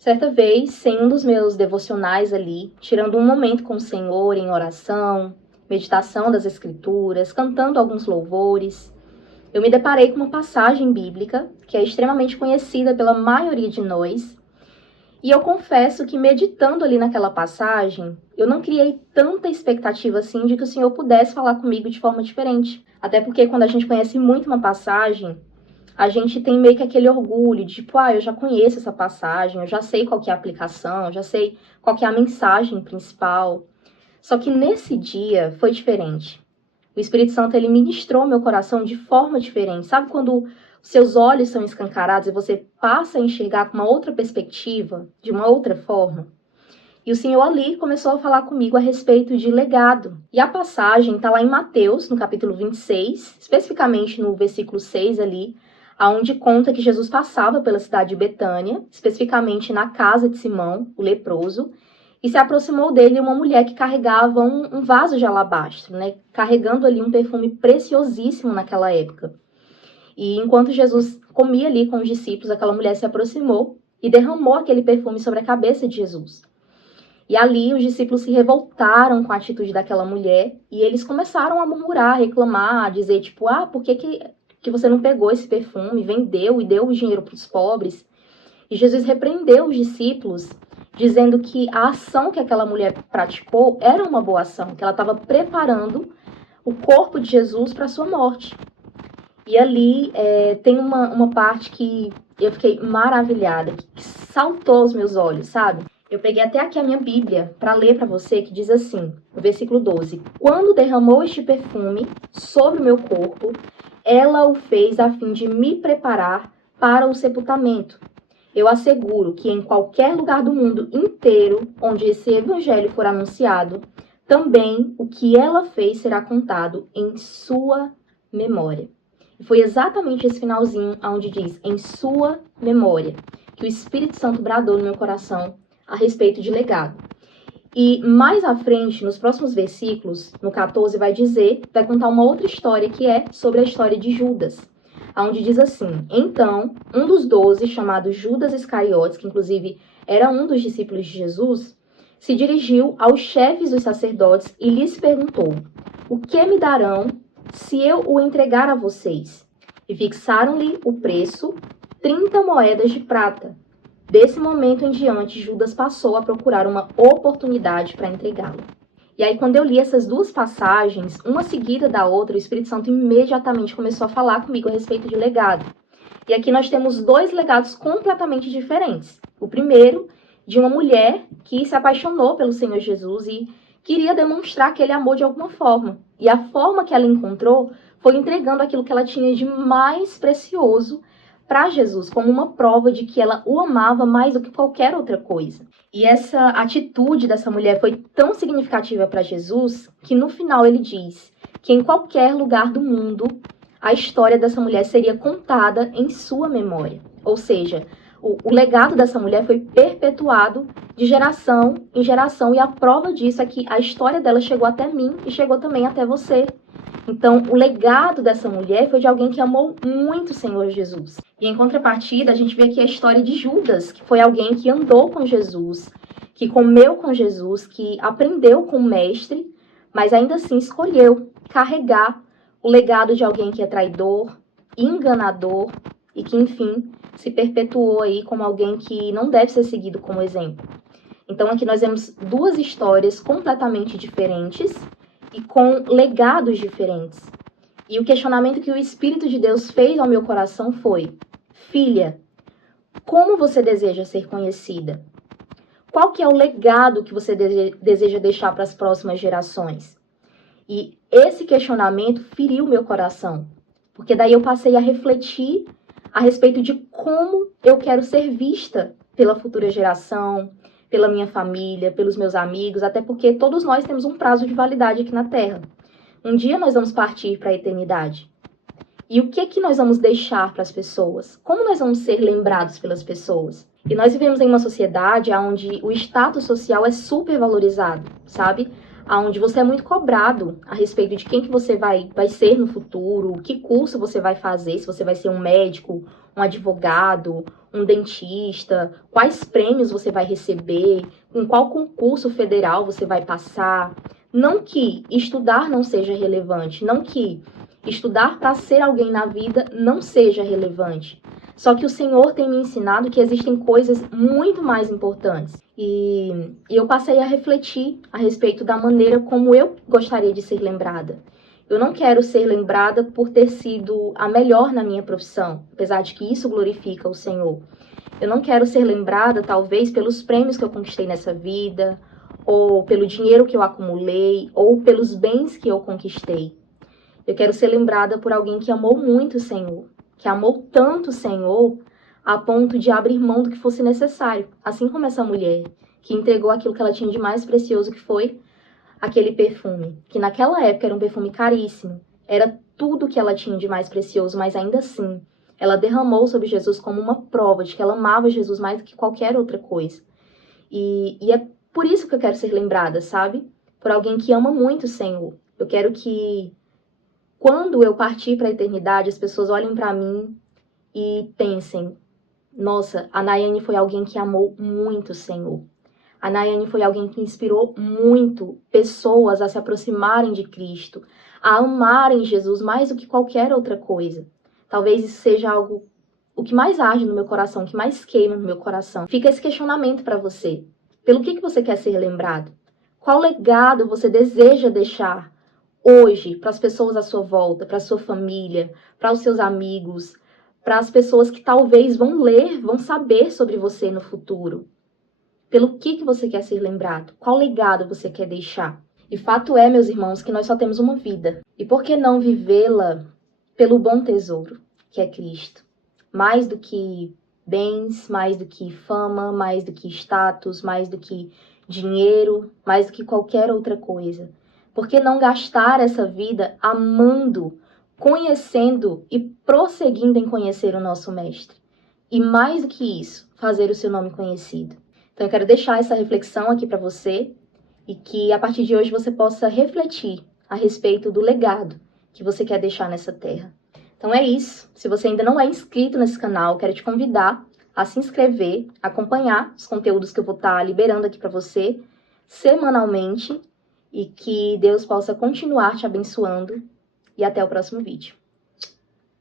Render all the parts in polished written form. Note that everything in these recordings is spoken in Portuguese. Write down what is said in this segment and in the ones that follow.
Certa vez, em um dos meus devocionais ali, tirando um momento com o Senhor em oração, meditação das Escrituras, cantando alguns louvores, eu me deparei com uma passagem bíblica que é extremamente conhecida pela maioria de nós. E eu confesso que meditando ali naquela passagem, eu não criei tanta expectativa assim de que o Senhor pudesse falar comigo de forma diferente. Até porque quando a gente conhece muito uma passagem, a gente tem meio que aquele orgulho de tipo, eu já conheço essa passagem, eu já sei qual que é a aplicação, eu já sei qual que é a mensagem principal. Só que nesse dia foi diferente. O Espírito Santo, ele ministrou meu coração de forma diferente. Sabe quando seus olhos são escancarados e você passa a enxergar com uma outra perspectiva, de uma outra forma? E o Senhor ali começou a falar comigo a respeito de legado. E a passagem está lá em Mateus, no capítulo 26, especificamente no versículo 6 ali, onde conta que Jesus passava pela cidade de Betânia, especificamente na casa de Simão, o leproso, e se aproximou dele uma mulher que carregava um vaso de alabastro, né? Carregando ali um perfume preciosíssimo naquela época. E enquanto Jesus comia ali com os discípulos, aquela mulher se aproximou e derramou aquele perfume sobre a cabeça de Jesus. E ali os discípulos se revoltaram com a atitude daquela mulher e eles começaram a murmurar, reclamar, a dizer tipo, por que você não pegou esse perfume, vendeu e deu o dinheiro para os pobres? E Jesus repreendeu os discípulos, dizendo que a ação que aquela mulher praticou era uma boa ação, que ela estava preparando o corpo de Jesus para a sua morte. E ali tem uma parte que eu fiquei maravilhada, que saltou aos meus olhos, sabe? Eu peguei até aqui a minha Bíblia para ler para você, que diz assim, no versículo 12: Quando derramou este perfume sobre o meu corpo, ela o fez a fim de me preparar para o sepultamento. Eu asseguro que em qualquer lugar do mundo inteiro onde esse evangelho for anunciado, também o que ela fez será contado em sua memória. E foi exatamente esse finalzinho onde diz, em sua memória, que o Espírito Santo bradou no meu coração a respeito de legado. E mais à frente, nos próximos versículos, no 14, vai contar uma outra história que é sobre a história de Judas, onde diz assim, então, um dos 12, chamado Judas Iscariotes, que inclusive era um dos discípulos de Jesus, se dirigiu aos chefes dos sacerdotes e lhes perguntou, o que me darão se eu o entregar a vocês? E fixaram-lhe o preço, 30 moedas de prata. Desse momento em diante, Judas passou a procurar uma oportunidade para entregá-lo. E aí, quando eu li essas duas passagens, uma seguida da outra, o Espírito Santo imediatamente começou a falar comigo a respeito de legado. E aqui nós temos dois legados completamente diferentes. O primeiro, de uma mulher que se apaixonou pelo Senhor Jesus e queria demonstrar aquele amor de alguma forma. E a forma que ela encontrou foi entregando aquilo que ela tinha de mais precioso para Jesus, como uma prova de que ela o amava mais do que qualquer outra coisa. E essa atitude dessa mulher foi tão significativa para Jesus que no final ele diz que em qualquer lugar do mundo a história dessa mulher seria contada em sua memória. Ou seja, o legado dessa mulher foi perpetuado de geração em geração e a prova disso é que a história dela chegou até mim e chegou também até você. Então, o legado dessa mulher foi de alguém que amou muito o Senhor Jesus. E em contrapartida, a gente vê aqui a história de Judas, que foi alguém que andou com Jesus, que comeu com Jesus, que aprendeu com o mestre, mas ainda assim escolheu carregar o legado de alguém que é traidor, enganador e que, enfim, se perpetuou aí como alguém que não deve ser seguido como exemplo. Então, aqui nós vemos duas histórias completamente diferentes e com legados diferentes. E o questionamento que o Espírito de Deus fez ao meu coração foi, filha, como você deseja ser conhecida? Qual que é o legado que você deseja deixar para as próximas gerações? E esse questionamento feriu meu coração, porque daí eu passei a refletir a respeito de como eu quero ser vista pela futura geração, pela minha família, pelos meus amigos, até porque todos nós temos um prazo de validade aqui na Terra. Um dia nós vamos partir para a eternidade. E o que nós vamos deixar para as pessoas? Como nós vamos ser lembrados pelas pessoas? E nós vivemos em uma sociedade onde o status social é super valorizado, sabe? Onde você é muito cobrado a respeito de quem que você vai ser no futuro, que curso você vai fazer, se você vai ser um médico, um advogado, um dentista, quais prêmios você vai receber, em qual concurso federal você vai passar. Não que estudar não seja relevante, não que estudar para ser alguém na vida não seja relevante. Só que o Senhor tem me ensinado que existem coisas muito mais importantes. E eu passei a refletir a respeito da maneira como eu gostaria de ser lembrada. Eu não quero ser lembrada por ter sido a melhor na minha profissão, apesar de que isso glorifica o Senhor. Eu não quero ser lembrada, talvez, pelos prêmios que eu conquistei nessa vida, ou pelo dinheiro que eu acumulei, ou pelos bens que eu conquistei. Eu quero ser lembrada por alguém que amou muito o Senhor, que amou tanto o Senhor a ponto de abrir mão do que fosse necessário, assim como essa mulher, que entregou aquilo que ela tinha de mais precioso, que foi aquele perfume, que naquela época era um perfume caríssimo, era tudo que ela tinha de mais precioso, mas ainda assim, ela derramou sobre Jesus como uma prova de que ela amava Jesus mais do que qualquer outra coisa. E é por isso que eu quero ser lembrada, sabe? Por alguém que ama muito o Senhor. Eu quero que, quando eu partir para a eternidade, as pessoas olhem para mim e pensem: nossa, a Nayane foi alguém que amou muito o Senhor. A Nayane foi alguém que inspirou muito pessoas a se aproximarem de Cristo, a amarem Jesus mais do que qualquer outra coisa. Talvez isso seja algo, o que mais arde no meu coração, o que mais queima no meu coração. Fica esse questionamento para você. Pelo que você quer ser lembrado? Qual legado você deseja deixar hoje para as pessoas à sua volta, para a sua família, para os seus amigos, para as pessoas que talvez vão ler, vão saber sobre você no futuro? Pelo que você quer ser lembrado? Qual legado você quer deixar? E fato é, meus irmãos, que nós só temos uma vida. E por que não vivê-la pelo bom tesouro, que é Cristo? Mais do que bens, mais do que fama, mais do que status, mais do que dinheiro, mais do que qualquer outra coisa. Por que não gastar essa vida amando, conhecendo e prosseguindo em conhecer o nosso Mestre? E mais do que isso, fazer o seu nome conhecido. Então eu quero deixar essa reflexão aqui para você e que a partir de hoje você possa refletir a respeito do legado que você quer deixar nessa terra. Então é isso. Se você ainda não é inscrito nesse canal, quero te convidar a se inscrever, acompanhar os conteúdos que eu vou estar liberando aqui para você semanalmente e que Deus possa continuar te abençoando. E até o próximo vídeo.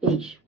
Beijo.